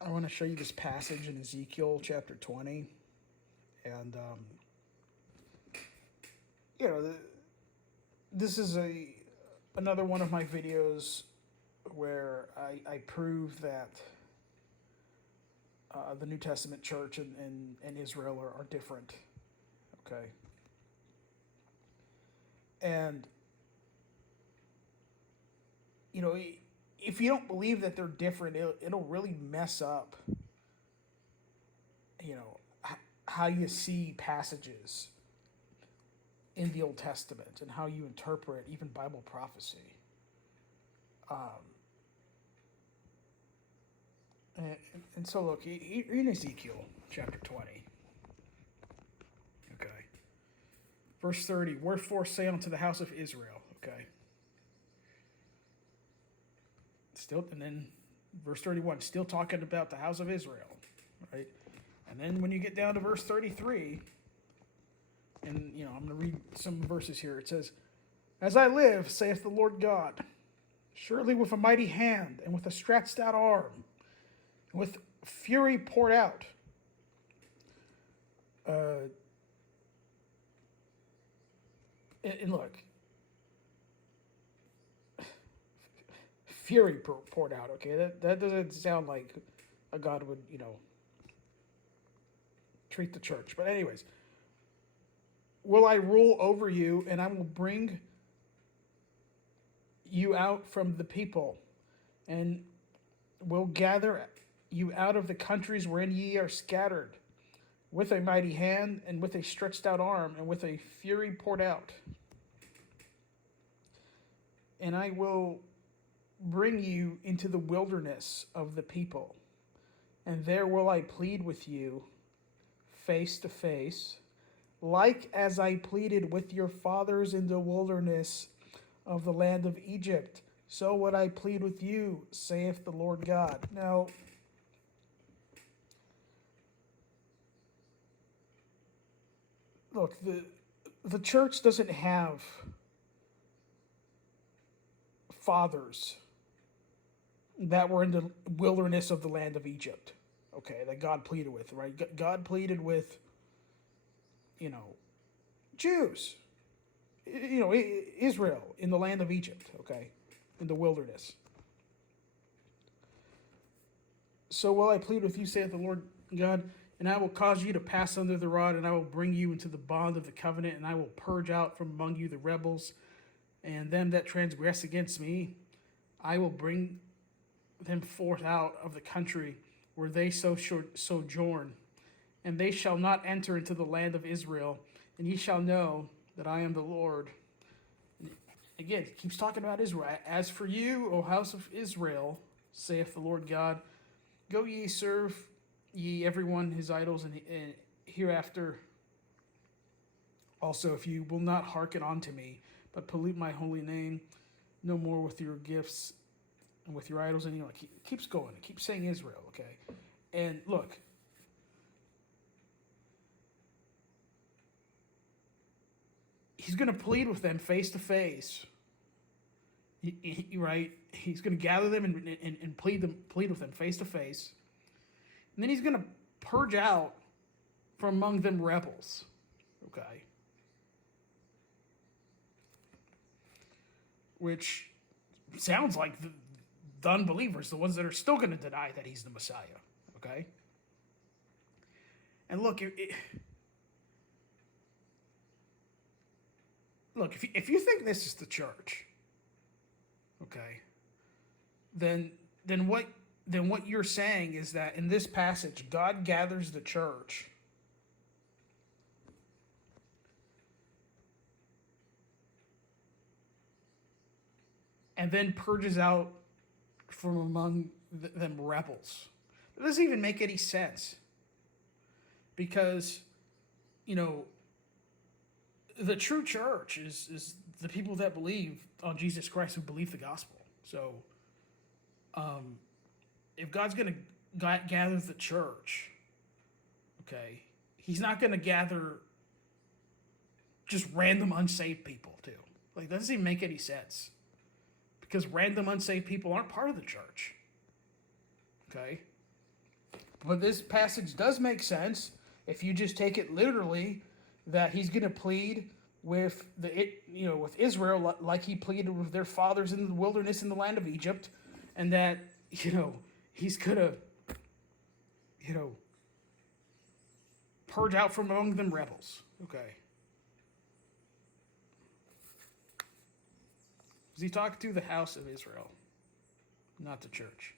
I want to show you this passage in Ezekiel chapter 20. And, you know, this is another one of my videos where I prove that the New Testament church and Israel are different. Okay. And, you know, if you don't believe that they're different, it'll really mess up, you know, how you see passages in the Old Testament and how you interpret even Bible prophecy. And so, look, in Ezekiel chapter 20, okay, verse 30, wherefore say unto the house of Israel, okay. Still, and then verse 31, still talking about the house of Israel, right? And then when you get down to verse 33, and, you know, I'm going to read some verses here. It says, as I live, saith the Lord God, surely with a mighty hand and with a stretched out arm, and with fury poured out, and look, fury poured out, okay? That doesn't sound like a God would, you know, treat the church. But anyways, will I rule over you, and I will bring you out from the people, and will gather you out of the countries wherein ye are scattered, with a mighty hand, and with a stretched out arm, and with a fury poured out. And I will bring you into the wilderness of the people, and there will I plead with you face to face, like as I pleaded with your fathers in the wilderness of the land of Egypt, so would I plead with you, saith the Lord God. Now, look, the church doesn't have fathers that were in the wilderness of the land of Egypt, okay, that God pleaded with, right? God pleaded with, you know, Jews, you know, Israel in the land of Egypt, okay, in the wilderness. So will I plead with you, saith the Lord God, and I will cause you to pass under the rod, and I will bring you into the bond of the covenant, and I will purge out from among you the rebels, and them that transgress against me. I will bring them forth out of the country where they sojourn, and they shall not enter into the land of Israel, and ye shall know that I am the Lord. Again, he keeps talking about Israel. As for you, O house of Israel, saith the Lord God, go ye, serve ye every one his idols, and hereafter also, if you will not hearken unto me, but pollute my holy name no more with your gifts and with your idols. And, you know, it keeps going. It keeps saying Israel, okay? And look, he's going to plead with them face to face. Right? He's going to gather them and plead with them face to face. And then he's going to purge out from among them rebels. Okay? Which sounds like the unbelievers, the ones that are still going to deny that he's the Messiah. Okay? And look, if you think this is the church, okay, then what you're saying is that in this passage, God gathers the church and then purges out from among them rebels. It doesn't even make any sense. Because, you know, the true church is the people that believe on Jesus Christ, who believe the gospel. So, if God's going to gather the church, okay, he's not going to gather just random unsaved people, too. Like, that doesn't even make any sense. Because random unsaved people aren't part of the church. Okay? But this passage does make sense if you just take it literally, that he's going to plead with with Israel like he pleaded with their fathers in the wilderness in the land of Egypt, and that he's going to purge out from among them rebels. Okay. Because he talked to the house of Israel, not the church.